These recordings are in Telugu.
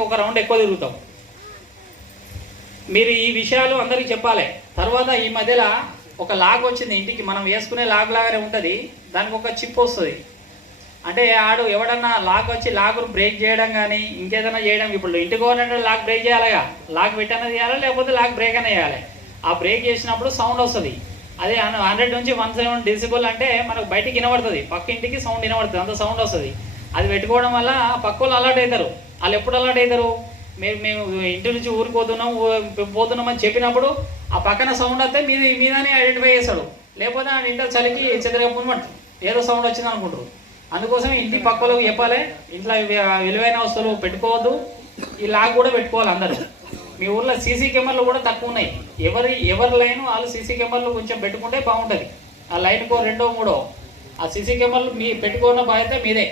ఒక రౌండ్ ఎక్కువ తిరుగుతాం. మీరు ఈ విషయాలు అందరికీ చెప్పాలి. తర్వాత ఈ మధ్యలో ఒక లాగ్ వచ్చింది ఇంటికి. మనం వేసుకునే లాగ్ లాగానే ఉంటుంది. దానికి ఒక చిప్ వస్తుంది. అంటే ఆడు ఎవడన్నా లాగ్ వచ్చి లాగ్ను బ్రేక్ చేయడం కానీ ఇంకేదైనా చేయడం ఇప్పుడు ఇంటికి పోవాలంటే లాగ్ బ్రేక్ చేయాలిగా. లాగ్ పెట్టన చేయాలి లేకపోతే లాగ్ బ్రేక్ అనే చేయాలి. ఆ బ్రేక్ చేసినప్పుడు సౌండ్ వస్తుంది. అదే హండ్రెడ్ నుంచి వన్ సెవెన్ డిసిబుల్ అంటే మనకు బయటికి వినబడుతుంది. పక్క ఇంటికి సౌండ్ వినబడుతుంది. అంత సౌండ్ వస్తుంది. అది పెట్టుకోవడం వల్ల పక్క వాళ్ళు అలర్ట్ అవుతారు. వాళ్ళు ఎప్పుడు అలర్ట్ అవుతారు? మేము మేము ఇంటి నుంచి ఊరికి పోతున్నాం పోతున్నాం అని చెప్పినప్పుడు ఆ పక్కన సౌండ్ వస్తే మీది మీదనే ఐడెంటిఫై చేస్తాడు. లేకపోతే ఆ ఇంట్లో చలికి చెదరగప్పమంటారు ఏదో సౌండ్ వచ్చింది అనుకుంటారు. అందుకోసం ఇంటి పక్కలకు చెప్పాలి ఇంట్లో విలువైన వస్తువులు పెట్టుకోవద్దు. ఈ లాగ్ కూడా పెట్టుకోవాలి అందరూ. మీ ఊర్లో సీసీ కెమెరాలు కూడా తక్కువ ఉన్నాయి. ఎవరి ఎవరి లైన్ వాళ్ళు సీసీ కెమెరాలు కొంచెం పెట్టుకుంటే బాగుంటుంది. ఆ లైన్కో రెండో మూడో ఆ సీసీ కెమెరాలు మీ పెట్టుకున్న బాధ్యత మీదే.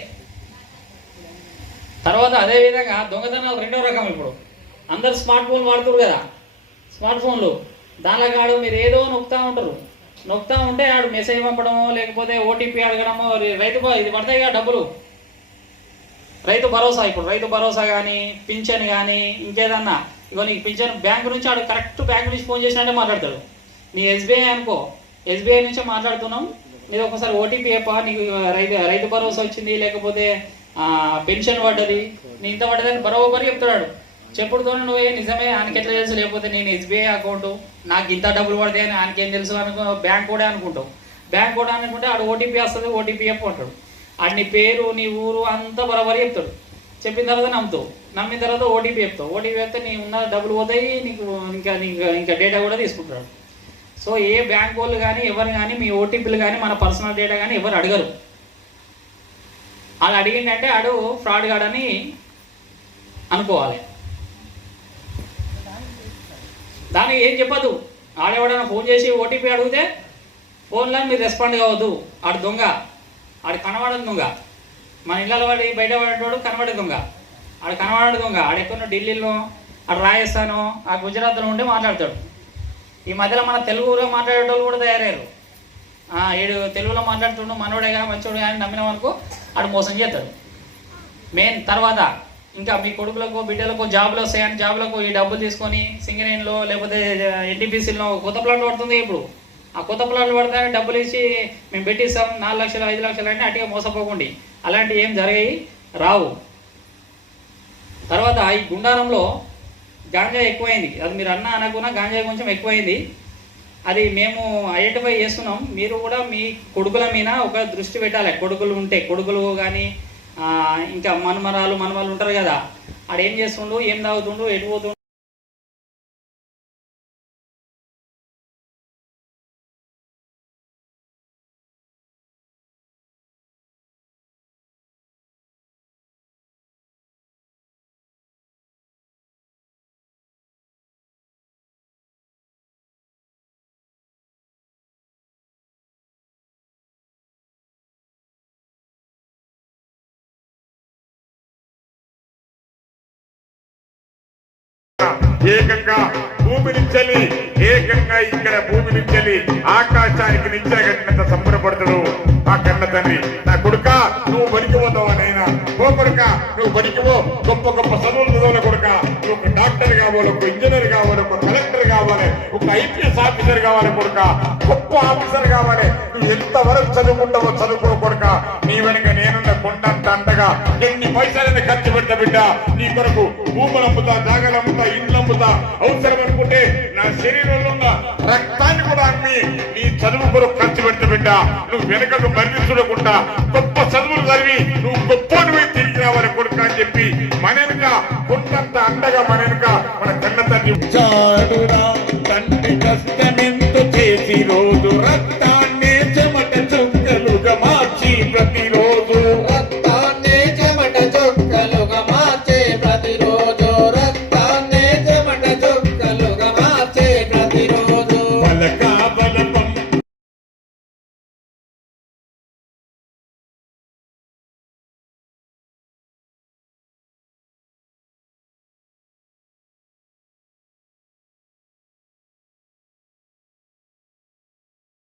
తర్వాత అదేవిధంగా దొంగతనాలు రెండో రకం ఇప్పుడు. అందరు స్మార్ట్ ఫోన్ వాడుతున్నారు కదా. స్మార్ట్ ఫోన్లు. దానిలో కాడు మీరు ఏదో నొక్కుతూ ఉంటారు. నొక్కుతూ ఉంటే ఆడు మెసేజ్ పంపడమో లేకపోతే ఓటీపీ అడగడమో రైతు ఇది పడతాయి కదా డబ్బులు. రైతు భరోసా ఇప్పుడు. రైతు భరోసా కానీ పింఛన్ కానీ ఇంకేదన్నా. ఇగో నీకు పింఛన్ బ్యాంక్ నుంచి ఆడు కరెక్ట్ బ్యాంక్ నుంచి ఫోన్ చేసినట్టే మాట్లాడతాడు. నీ ఎస్బీఐ అనుకో. ఎస్బీఐ నుంచే మాట్లాడుతున్నాం. నీది ఒకసారి ఓటీపీ చెప్పా నీకు రైతు రైతు భరోసా వచ్చింది లేకపోతే పెన్షన్ పడ్డది. నీ ఇంత పడ్డదని బరోబరి చెప్తున్నాడు. చెప్పుడుతో నువ్వు ఏ నిజమే ఆయనకి ఎట్లా తెలుసు? లేకపోతే నేను ఎస్బీఐ అకౌంట్ నాకు ఇంత డబ్బులు పడతాయని ఆయనకేం తెలుసు అనుకో బ్యాంక్ కూడా అనుకుంటావు. బ్యాంక్ కూడా అనుకుంటే ఆడు ఓటీపీ వస్తుంది ఓటీపీ చెప్పు అంటాడు. ఆడు నీ పేరు నీ ఊరు అంతా బరోబరి చెప్తాడు. చెప్పిన తర్వాత నమ్ముతావు. నమ్మిన తర్వాత ఓటీపీ చెప్తావు. ఓటీపీ చెప్తే నీ ఉన్న డబ్బులు పోతాయి నీకు ఇంకా నీకు ఇంకా డేటా కూడా తీసుకుంటాడు. సో ఏ బ్యాంక్ వాళ్ళు కానీ ఎవరు కానీ మీ ఓటీపీలు కానీ మన పర్సనల్ డేటా కానీ ఎవరు అడగరు. వాళ్ళు అడిగిందంటే ఆడు ఫ్రాడ్ గాడని అనుకోవాలి. దానికి ఏం చెప్పదు? ఆడెవడన్నా ఫోన్ చేసి ఓటీపీ అడిగితే ఫోన్లో మీరు రెస్పాండ్ కావద్దు. ఆడు దొంగ. ఆడు కనబడని దొంగ. మన ఇళ్ళ వాడి బయట పడేటోడు కనబడే దొంగ. ఆడు కనబడే దొంగ. ఆడెక్కడో ఢిల్లీలో ఆడు రాజస్థాను ఆ గుజరాత్లో ఉండి మాట్లాడతాడు. ఈ మధ్యలో మన తెలుగులో మాట్లాడేటోళ్ళు కూడా తయారయ్యారు. ఏడు తెలుగులో మాట్లాడుతుండు మనోడేగా మంచోడుగా అని నమ్మిన వరకు ఆడు మోసం చేస్తాడు. మెయిన్ తర్వాత ఇంకా మీ కొడుకులకు బిడ్డలకు జాబులు వస్తాయని జాబులకు ఈ డబ్బులు తీసుకొని సింగరేణిలో లేకపోతే ఎన్టీపీసీలో కొత్త ప్లాట్ పడుతుంది ఇప్పుడు. ఆ కొత్త ప్లాట్లు పడితే డబ్బులు ఇచ్చి మేము పెట్టిస్తాం నాలుగు లక్షలు ఐదు లక్షలు అంటే అటుగా మోసపోకండి. అలాంటివి ఏం జరిగాయి రావు. తర్వాత ఈ గుండారంలో గాంజా ఎక్కువైంది. అది మీరు అన్న అనకున్నా గాంజా కొంచెం ఎక్కువైంది. అది మేము ఐడెంటిఫై చేస్తున్నాం. మీరు కూడా మీ కొడుకుల మీద ఒక దృష్టి పెట్టాలి. కొడుకులు ఉంటే కొడుకులు కానీ ఇంకా మనుమరాలు మనమరాలు ఉంటారు కదా. ఆడేం ఏం చేస్తుండు ఏం తాగుతుండు ఎటు పోతుండు ఏకంగా భూమి నుంచెల్లి ఏకంగా ఇక్కడ భూమి నుంచెల్లి ఆకాశానికి నిచ్చెనగట్టినంత సంబరపడతాడు. ఆ కన్న తండ్రి నా కొడుక నువ్వు కావాలి ఒక కలెక్టర్ కావాలి ఒక ఐపీఎస్ ఆఫీసర్ కావాలి కొడుక గొప్ప ఆఫీసర్ కావాలి. నువ్వు ఎంతవరకు చదువుకుంటావో చదువుకో కొడుక. నీ వెనుక నేనున్న కొండంత అండగా ఎన్ని పైసలైనా ఖర్చు పెడతా బిడ్డ. నీ కొరకు భూములు అమ్ముతా జాగాలు అమ్ముతా ఇండ్లు అమ్ముతా అవసరం అనుకుంటే నా శరీరంలో ఉన్న రక్తాన్ని కూడా అమ్మి నీ చదువు కొరకు ఖర్చు పెడతా బిడ్డ. నువ్వు వెనుకకు మరిగి చూడకుండా గొప్ప చదువులు చదివి నువ్వు గొప్ప నువ్వు తిరిగి రావాలి కొడుకు అని చెప్పి మన వెనుక కొండంత అండగా మన వెనుక మన ఇచ్చాడురా తండ్రి కష్టమెంత చేసి రోజు రక్తాన్ని చెమట చుక్కలుగా మార్చి ప్రతి